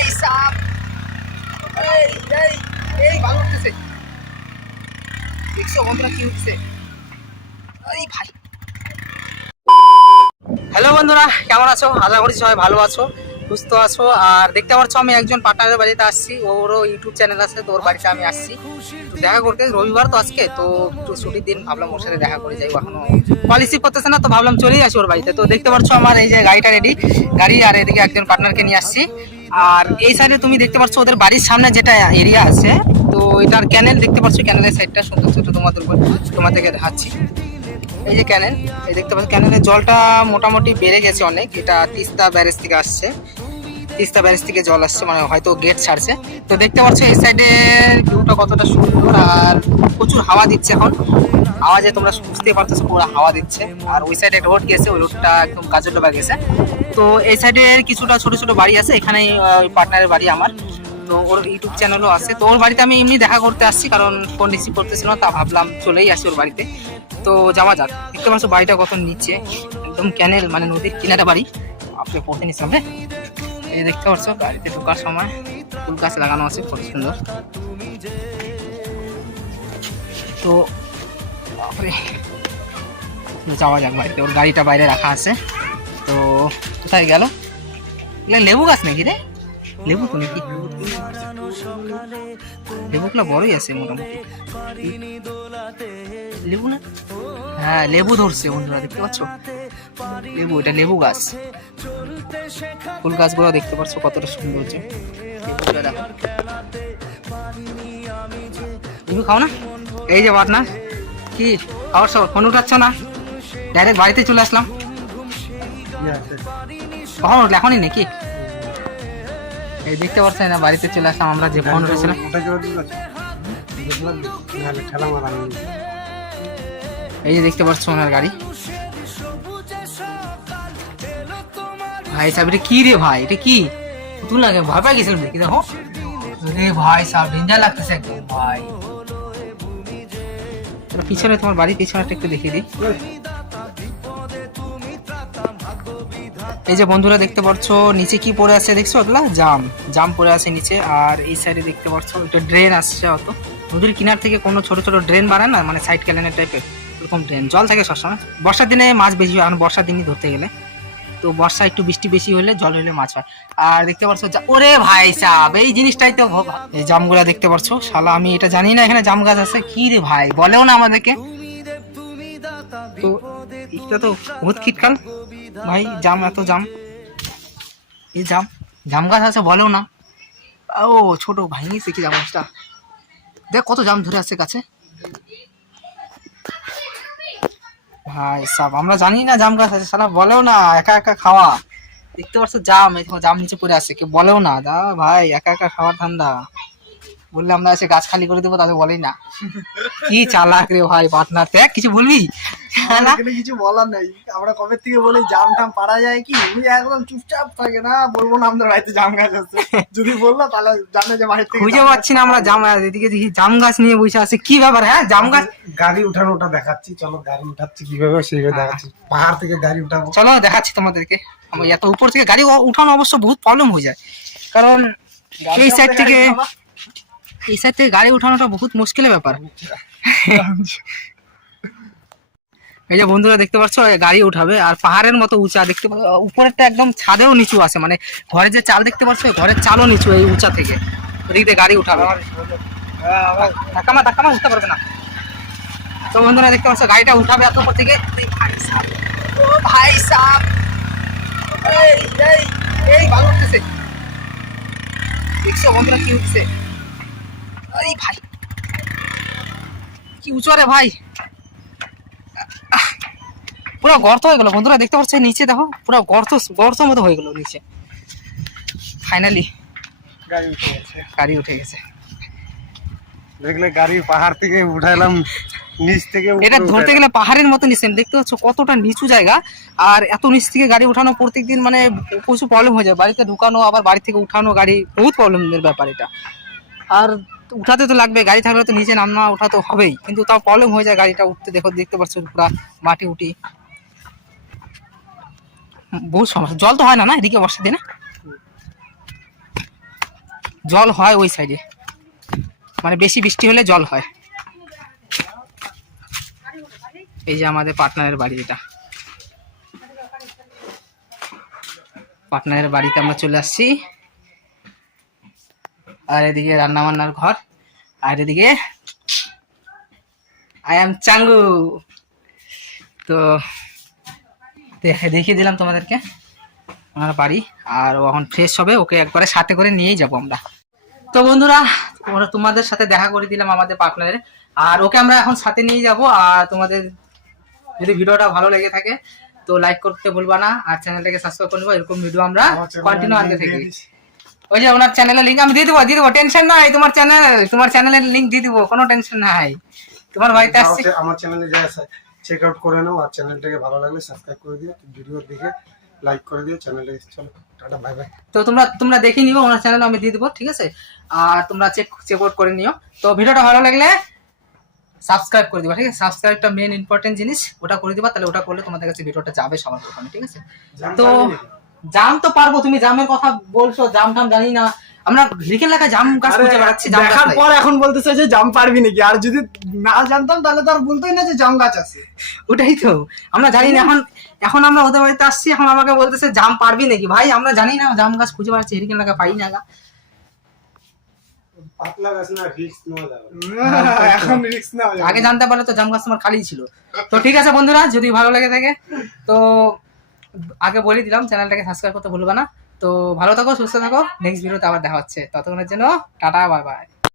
ভাই সাপ, এই এই এই ভালো উঠতেছে, দেখছো বন্ধুরা কি উঠছে? এই ভাই। হ্যালো বন্ধুরা, কেমন আছো? আশা করি সবাই ভালো আছো, সুস্থ আছো। আর দেখতে পাচ্ছ আমি একজন পার্টনারের বাড়িতে আসছি, ওরও ইউটিউব চ্যানেল আছে, তো ওর বাড়িতে আমি আসছি তো দেখা করতে। রবিবার তো আজকে, তো একটু ছুটির দিন, ভাবলাম ওর সাথে দেখা করে যাই। এখনো কল রিসিভ করতেছে না, তো ভাবলাম চলেই আসি ওর বাড়িতে। তো দেখতে পাচ্ছ আমার এই যে গাড়িটা রেডি, গাড়ি, আর এদিকে একজন পার্টনারকে নিয়ে আসছি। আর এই সাইডে তুমি দেখতে পাচ্ছ ওদের বাড়ির সামনে যেটা এরিয়া আছে, তো এটার ক্যানেল দেখতে পাচ্ছ, ক্যানেলের সাইডটা সুন্দর ছোট, তোমাদেরকে দেখাচ্ছি। এই যে ক্যানেল, এই দেখতে পাচ্ছ ক্যানেলের জলটা মোটামুটি বেড়ে গেছে অনেক। এটা তিস্তা ব্যারেজ থেকে আসছে, তিস্তা ব্যারেজ থেকে জল আসছে, মানে হয়তো গেট ছাড়ছে। তো দেখতে পাচ্ছ এই সাইডের ভিউটা কতটা সুন্দর, আর প্রচুর হাওয়া দিচ্ছে এখন। আওয়াজে তোমরা বুঝতেই পারতেছো, পুরো হাওয়া দিচ্ছে। আর ওই সাইডে রোড গেছে, ওই রোডটা একদম কাজলডোবা গেছে। তো এই সাইডের কিছুটা ছোট ছোট বাড়ি আছে, এখানে পার্টনারের বাড়ি আমার। তো ওর ইউটিউব চ্যানেলও আছে। তো ওর বাড়িতে আমি এমনি দেখা করতে আসছি, কারণ ফোন রিসিভ করতেছিল না, তা ভাবলাম চলেই আসি ওর বাড়িতে। তো যাওয়া যাক। দেখতে পাচ্ছ বাড়িটা কত নিচে, একদম ক্যানেল, মানে নদীর কিনারে বাড়ি। আপনি পড়তে নিচ্ছিলাম রে। এই দেখতে পাচ্ছ বাড়িতে ঢোকার সময় ফুল গাছ লাগানো আছে, কত সুন্দর। তো যাওয়া যাক বাড়িতে। ওর গাড়িটা বাইরে রাখা আছে। তো কোথায় গেল? লেবু গাছ নাকি রে? লেবু তো নাকি? লেবুগুলো বড়ই আছে মোটামুটি। লেবু না? হ্যাঁ, লেবু ধরছে বন্ধুরা, দেখতে পাচ্ছ লেবু, এটা লেবু গাছ। ফুল গাছগুলো দেখতে পাচ্ছ কতটা সুন্দর হচ্ছে। লেবুগুলো দেখো। লেবু খাও না? এই যে পার্টনার, কি খাওয়ার সব? ফোন উঠাচ্ছ না, ডাইরেক্ট বাড়িতে চলে আসলাম। কখন উঠলে? এখনই নাকি? এই দেখতে পাচ্ছেন না, বাড়িতে চলে আসলাম আমরা, যে ফোন উঠেছিলাম। এই যে দেখতে পাচ্ছ ওনার গাড়ি। ভাই সাহেব, এটা কি রে ভাই? এটা কি তুই লাগে? ভয় পাই গেছিলাম নাকি? দেখো রে ভাই সাহেব, ডেঞ্জার লাগতেছে একদম ভাই। পিছনে, তোমার বাড়ির পিছনেটা একটু দেখিয়ে দিই। এই যে বন্ধুরা দেখতে পাচ্ছ নিচে কি পড়ে আছে, দেখছো? ওগুলা জাম, জাম পড়ে আছে নিচে। আর এই সাইডে দেখতে পাচ্ছ এটা ড্রেন আসছে, হয়তো নদীর কিনার থেকে কোনো ছোট ছোট ড্রেন বানায় না, মানে সাইড ক্যানেলের টাইপের, এরকম ড্রেন। জল থাকে সবসময়, বর্ষার দিনে মাছ বেশি হয়, এখন বর্ষার দিনই ধরতে গেলে। তো বর্ষা একটু বৃষ্টি বেশি হলে, জল হলে মাছ হয়। আর দেখতে পাচ্ছ, ওরে ভাই সাহেব, এই জিনিসটাই তো, এই জামগুলা দেখতে পাচ্ছ। শালা আমি এটা জানি না এখানে জাম গাছ আছে। কি রে ভাই, বলেও না আমাদেরকে। তো এটা তো বহুত শীতকাল ভাই, জাম, এত জাম, এই জাম, জাম গাছ আছে বলেও না। ও ছোট ভাঙিয়েছে কি জাম গাছটা, দেখ কত জাম ধরে আছে গাছে। ভাই সাব, আমরা জানি না জাম গাছ আছে, সালা বলেও না, একা একা খাওয়া। দেখতে পাচ্ছ জাম, এই জাম নিচে পড়ে আছে, কেউ বলেও না। দা ভাই, একা একা খাওয়ার ধান্দা। বললে আমরা এসে গাছ খালি করে দেবো, তাহলে বলেই না। কি চালাক রে ভাই পার্টনার, দেখ কিছু বলবি? কিছু বলার নাই, আমরা কবে থেকে বলি জাম টাম পারা যায় কি, উনি একদম চুপচাপ থাকে। না বলবো না আমাদের বাড়িতে জাম গাছ আছে, যদি বললো তাহলে জানে যে বাড়িতে খুঁজে পাচ্ছি না আমরা জাম। এদিকে দেখি জাম গাছ নিয়ে বসে আছে, কি ব্যাপার? হ্যাঁ, জাম গাছ। গাড়ি উঠানোটা দেখাচ্ছি, চলো গাড়ি উঠাচ্ছি কিভাবে সেইভাবে দেখাচ্ছি। পাহাড় থেকে গাড়ি উঠাবো, চলো দেখাচ্ছি তোমাদেরকে। আমি এত উপর থেকে গাড়ি উঠানো অবশ্য বহুত প্রবলেম হয়ে যায়, কারণ এই সাইড থেকে, এই সাইড থেকে গাড়ি উঠানোটা বহুত মুশকিলের ব্যাপার। এই যে বন্ধুরা দেখতে পাচ্ছ গাড়ি উঠাবে, আর পাহাড়ের মতো উঁচা, দেখতে পাচ্ছ উপরেরটা একদম ছাদেও নিচু আছে, মানে ঘরের যে চাল দেখতে পাচ্ছ, ঘরের চালও নিচু এই উঁচা থেকে। ওদিক দিয়ে গাড়ি উঠাবে, ধাক্কামা ধাক্কামা উঠতে পারবে না। তো বন্ধুরা দেখতে পাচ্ছ গাড়িটা উঠাবে এত উপর থেকে। ভাই সাহেব, ও ভাই সাহেব, এই এই এই ভালো উঠতেছে, দেখছো বন্ধুরা কি উঠছে? এই ভাই কি উঁচু রে ভাই, পুরো গর্ত হয়ে গেল বন্ধুরা, দেখতে পাচ্ছ নিচে দেখো, পুরো গর্ত, গর্ত মতো হয়ে গেল নিচে। ফাইনালি গাড়ি উঠে গেছে। দেখলে গাড়ি পাহাড় থেকে উঠাইলাম, নিচ থেকে এটা ধরতে গেলে পাহাড়ের মতো নিচে, দেখতে পাচ্ছ কতটা নিচু জায়গা। আর এত নিচ থেকে গাড়ি উঠানো প্রত্যেকদিন, মানে প্রচুর প্রবলেম হয়ে যায়, বাড়িতে ঢুকানো আবার বাড়ি থেকে উঠানো গাড়ি, বহুত প্রবলেমের ব্যাপার এটা। আর উঠাতে তো লাগবে, গাড়ি থাকলে তো নিচে নামা ওঠা তো হবেই, কিন্তু তাও প্রবলেম হয়ে যায় গাড়িটা উঠতে। দেখো, দেখতে পাচ্ছ পুরো মাটি উঠি, বহুত সমস্যা। জল তো হয় না, না এদিকে বর্ষার দিনে? জল হয় ওই সাইডে, মানে বেশি বৃষ্টি হলে জল হয়। এই যে আমাদের পার্টনারের বাড়ি, এটা পার্টনারের বাড়িতে আমরা চলে আসছি। আর এদিকে রান্না বান্নার ঘর, আর এদিকে আই এম চাঙ্গু। তো দেখিয়ে দিলাম তোমাদেরকে আমার বাড়ি। আর ও এখন ফ্রেশ হবে, ওকে একবারে সাথে করে নিয়েই যাবো আমরা। তো বন্ধুরা, তোমাদের সাথে দেখা করে দিলাম আমাদের পার্টনারের, আর ওকে আমরা এখন সাথে নিয়ে যাব। আর তোমাদের যদি ভিডিওটা ভালো লেগে থাকে তো লাইক করতে ভুলবা না, আর চ্যানেলটাকে সাবস্ক্রাইব করে নেবো। এরকম ভিডিও আমরা কন্টিনিউ আনতে থাকি। ওই যে ওনার চ্যানেলের লিঙ্ক আমি দিয়ে দেবো, টেনশন নাই। তোমার চ্যানেলের লিঙ্ক দিয়ে দিবো, কোনো টেনশন নাই। তোমার বাড়িতে আসছি, আমার চ্যানেলে যা চেক আউট করে নাও, আর চ্যানেলটাকে ভালো লাগলে সাবস্ক্রাইব করে দিও, ভিডিও দেখে লাইক করে দিও চ্যানেলটাকে। চলো টাটা, বাই বাই। তো তোমরা দেখে নিও, ওনার চ্যানেল আমি দিয়ে দেবো, ঠিক আছে? আর তোমরা চেক আউট করে নিও। তো ভিডিওটা ভালো লাগলে সাবস্ক্রাইব করে দিবা, ঠিক আছে? সাবস্ক্রাইবটা মেন ইম্পর্টেন্ট জিনিস, ওটা করে দিবা। তাহলে ওটা করলে তোমাদের কাছে ভিডিওটা যাবে সবার প্রথমে, ঠিক আছে? তো জাম তো পারবো, তুমি জামের কথা বলছো, জাম টাম জানি না। আমরা হিরিকেন এলাকায় জাম গাছ খুঁজে বেড়াচ্ছি, জাম গাছ দেখার নাই। পর এখন বলতেছে যে জাম পারবি নাকি? আর যদি না জানতাম তাহলে তো আর বলতোই না যে জাম গাছ আছে। ওটাই তো আমরা জানি না। এখন আমরা ওদের বাড়িতে আসছি, এখন আমাকে বলতেছে জাম পারবি নাকি? ভাই আমরা জানি না, জাম গাছ খুঁজে বেড়াচ্ছি, হিরিকেন এলাকায় পাই না। পাতলা গাছ না, রিস্ক নেওয়া যাবে এখন, রিস্ক নেওয়া যাবে। আগে জানতে পারলে তো জাম গাছ তোমার খালি ছিল। তো ঠিক আছে বন্ধুরা, যদি ভালো লেগে থাকে তো আগে বলে দিলাম, চ্যানেলটাকে সাবস্ক্রাইব করতে ভুলবা না। তো ভালো থাকো, সুস্থ থাকো, নেক্সট ভিডিওতে আবার দেখা হচ্ছে। ততক্ষণের জন্য টাটা, বাই বাই।